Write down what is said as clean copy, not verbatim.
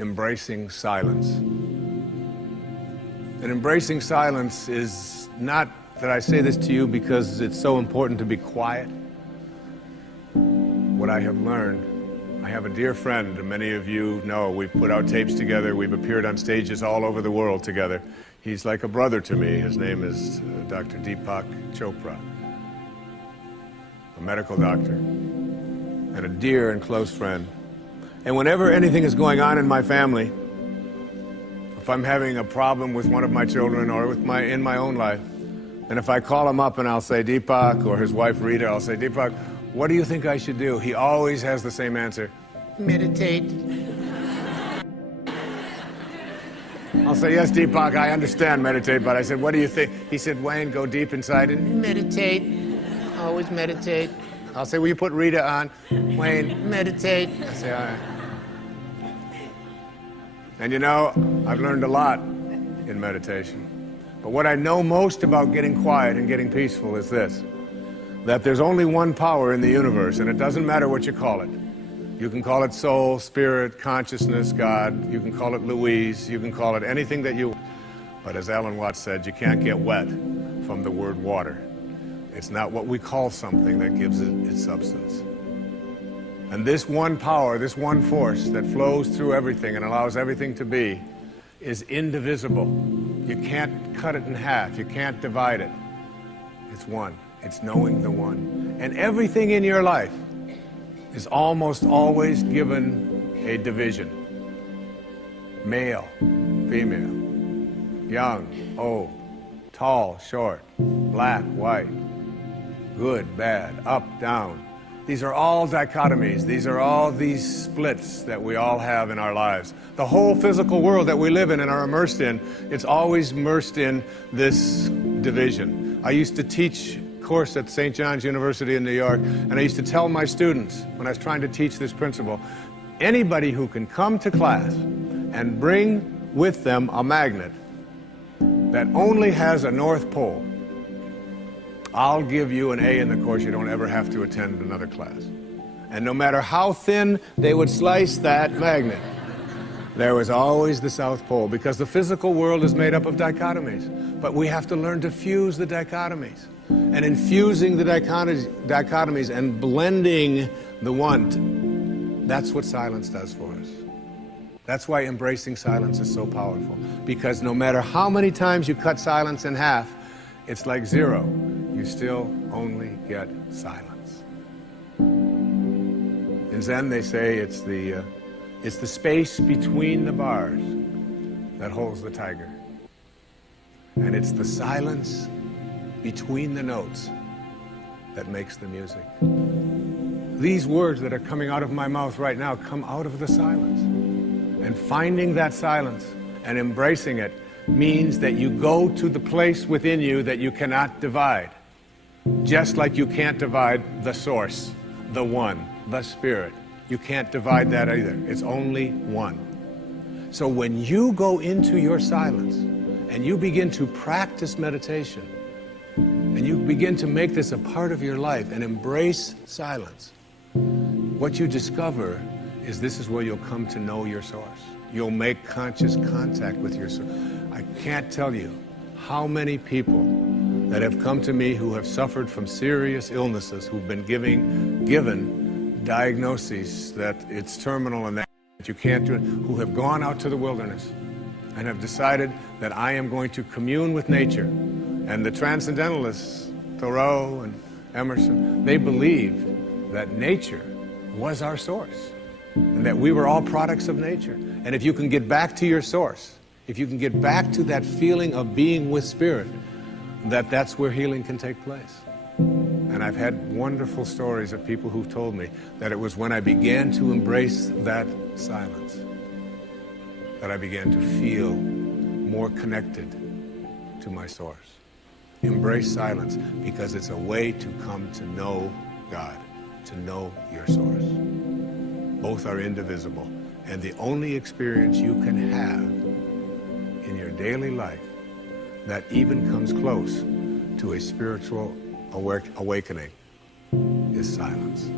Embracing silence. And embracing silence is not that I say this to you because it's so important to be quiet. What I have learned, I have a dear friend, and many of you know, we've put out tapes together, we've appeared on stages all over the world together. He's like a brother to me. His name is Dr. Deepak Chopra, a medical doctor, and a dear and close friend. And whenever anything is going on in my family, if I'm having a problem with one of my children or in my own life, and if I call him up and I'll say, Deepak, or his wife Rita, I'll say, Deepak, what do you think I should do? He always has the same answer: meditate. I'll say, yes, Deepak, I understand meditate, but I said, what do you think? He said, Wayne, go deep inside and meditate. Always meditate. I'll say, will you put Rita on? Wayne, meditate. I say, all right. And you know, I've learned a lot in meditation. But what I know most about getting quiet and getting peaceful is this: that there's only one power in the universe, and it doesn't matter what you call it. You can call it soul, spirit, consciousness, God. You can call it Louise. You can call it anything that you want. But as Alan Watts said, you can't get wet from the word water. It's not what we call something that gives it its substance. And this one power, this one force that flows through everything and allows everything to be, is indivisible. You can't cut it in half. You can't divide it. It's one. It's knowing the one. And everything in your life is almost always given a division. Male, female, young, old, tall, short, black, white, good, bad, up, down. These are all dichotomies. These are all these splits that we all have in our lives. The whole physical world that we live in and are immersed in, it's always immersed in this division. I used to teach a course at St. John's University in New York, and I used to tell my students when I was trying to teach this principle, anybody who can come to class and bring with them a magnet that only has a North Pole, I'll give you an A in the course. You don't ever have to attend another class. And no matter how thin they would slice that magnet, there was always the South Pole, because the physical world is made up of dichotomies. But we have to learn to fuse the dichotomies. And in fusing the dichotomies and blending the one, that's what silence does for us. That's why embracing silence is so powerful. Because no matter how many times you cut silence in half, it's like zero. You still only get silence. In Zen, they say it's the space between the bars that holds the tiger. And it's the silence between the notes that makes the music. These words that are coming out of my mouth right now come out of the silence. And finding that silence and embracing it means that you go to the place within you that you cannot divide. Just like you can't divide the source, the one, the spirit. You can't divide that either. It's only one. So when you go into your silence and you begin to practice meditation and you begin to make this a part of your life and embrace silence, what you discover is this is where you'll come to know your source. You'll make conscious contact with your source. I can't tell you how many people that have come to me who have suffered from serious illnesses, who've been given diagnoses that it's terminal and that you can't do it, who have gone out to the wilderness and have decided that I am going to commune with nature. And the transcendentalists, Thoreau and Emerson, they believed that nature was our source and that we were all products of nature. And if you can get back to your source, if you can get back to that feeling of being with spirit, that's where healing can take place. And I've had wonderful stories of people who've told me that it was when I began to embrace that silence that I began to feel more connected to my source. Embrace silence because it's a way to come to know God, to know your source. Both are indivisible, and the only experience you can have in your daily life that even comes close to a spiritual awakening is silence.